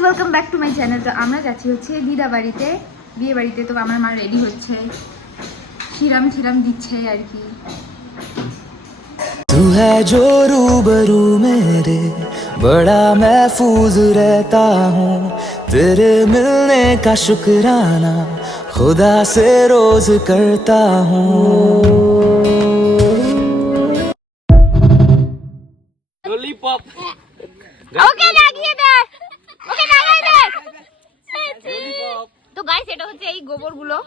welcome back to my channel তো আমরা যাচ্ছি হচ্ছে দিদা বাড়িতে বিয়ে বাড়িতে তো আমার মা রেডি হচ্ছে শিরাম শিরাম দিচ্ছে আর কি तू है जो रूबरू मेरे बड़ा महफूज रहता हूँ तेरे मिलने का शुक्राना खुदा से रोज करता हूँ গোবরগুলো।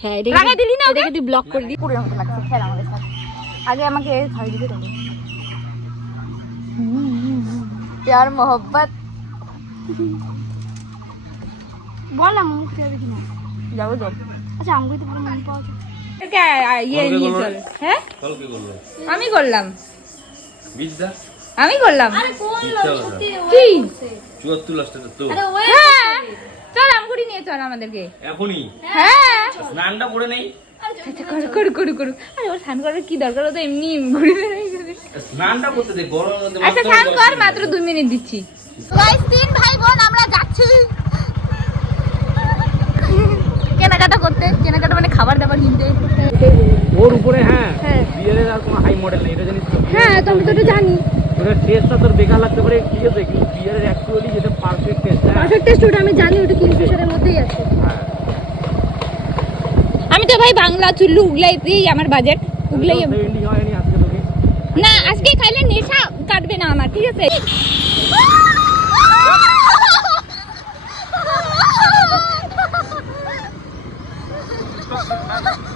হ্যাঁ লাগাই দিলি না ওকে? যদি ব্লক করে দিই পুরো মতো লাগছে খেলা আমাদের সাথে আগে আমাকে খাই দিতে হবে প্যার মোহব্বত। বল আমি মুখ যাবে কিনা যাব আচ্ছা আঙ্গুলি তো পুরো মন পাওয়া যায়। ইয়ে আমাকে নিয়ে চল। হ্যাঁ? আমি করলাম। আমি করলাম। কি? চুয়াত্তর লাস্টে তো। হ্যাঁ চল আমগুড়ি নিয়ে চল আমাদেরকে। এখনই? হ্যাঁ। স্নানটা করে নেই? করু করু করু করু। আরে ওর স্নান করার কি দরকার? ও তো এমনি ঘুরে বেড়াই স্নানটা করতে দে গরমের আচ্ছা স্নান কর মাত্র দুই মিনিট দিচ্ছি। গাইস তিন ভাই বোন আমরা যাচ্ছি। কেনাকাটা করতে। কেনাকাটা মানে খাবার দাবার কিনতে। ওর উপরে হ্যাঁ হ্যাঁ। বিয়ারের আর কোনো হাই মডেল নেই এটা জানিস তো? হ্যাঁ তো তো এটা জানি। টেস্টটা তোর বেকার লাগতে পারে ঠিক আছে কিন্তু বিয়ারের অ্যাকচুয়ালি যেটা পারফেক্ট টেস্ট হ্যাঁ। পারফেক্ট টেস্ট ওটা আমি জানি ওটা কিংফিশারের মধ্যেই আছে আমি তো ভাই বাংলা চুল্লু উগলাইতেই আমার বাজেট উগলাই না আজকে খাইলে নেশা কাটবে না আমার ঠিক আছে?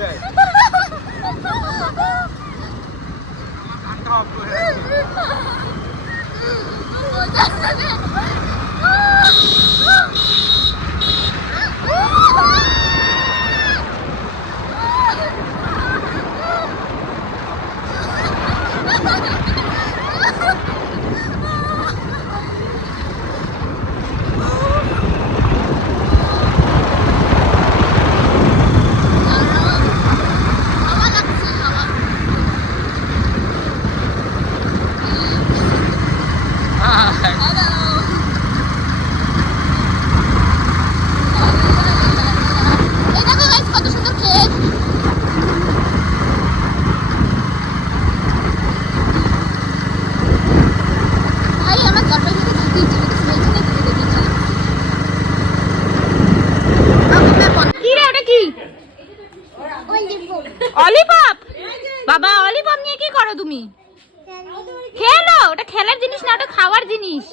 কি অলিপপ! বাবা অলিপপ নিয়ে কি করো তুমি? খেলো! ওটা খেলার জিনিস না ওটা খাওয়ার জিনিস।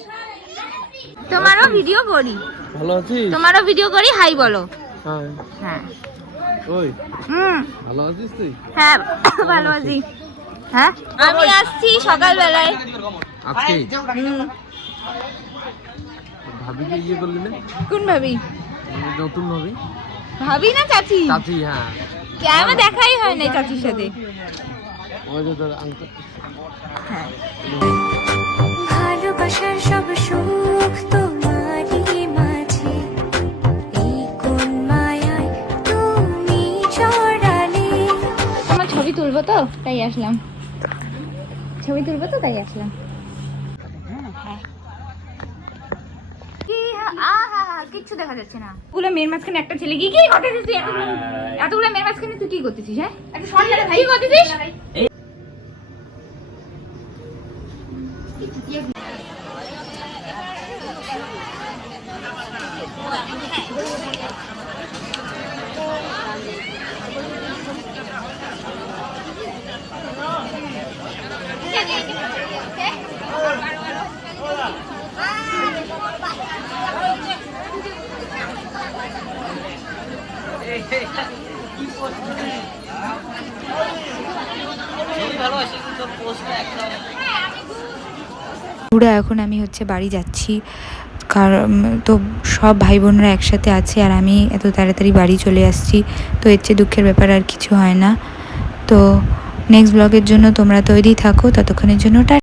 তোমারও ভিডিও করি। ভালো আছিস? তোমারও ভিডিও করি হাই বলো। হ্যাঁ হ্যাঁ। ওই হুম। ভালো আছিস তুই? হ্যাঁ ভালো আছি। হ্যাঁ? আমি আসছি সকালবেলায়। আজকে হুম, ভাবিকে ইয়ে করলি না? কোন ভাবি? নতুন ভাবি? ভাবি না চাচি? চাচি হ্যাঁ। আমার দেখাই হয় নাই চাচির সাথে। ভালোবাসার সব সুখ তোমারই মাঝে। এই কোন মায়ায় তুমি জড়ালে? আমার ছবি তুলবো তো? তাই আসলাম। ছবি তুলবো তো? তাই আসলাম। কিচ্ছু দেখা যাচ্ছে না। গুলো মেয়ের মাঝখানে একটা ছেলে গিয়ে কি করতেছিস তুই? এতগুলো মেয়ের মাঝখানে তুই কি করতেছিস হ্যাঁ? একটা শর্ট লাগা ভাই কি করতেছিস? Yeah. পুরো এখন আমি হচ্ছে বাড়ি যাচ্ছি। কারণ তো সব ভাই বোনরা একসাথে আছে আর আমি এত তাড়াতাড়ি বাড়ি চলে আসছি। তো এর চেয়ে দুঃখের ব্যাপার আর কিছু হয় না। তো নেক্সট ব্লগের জন্য তোমরা তৈরি থাকো। ততক্ষণের জন্য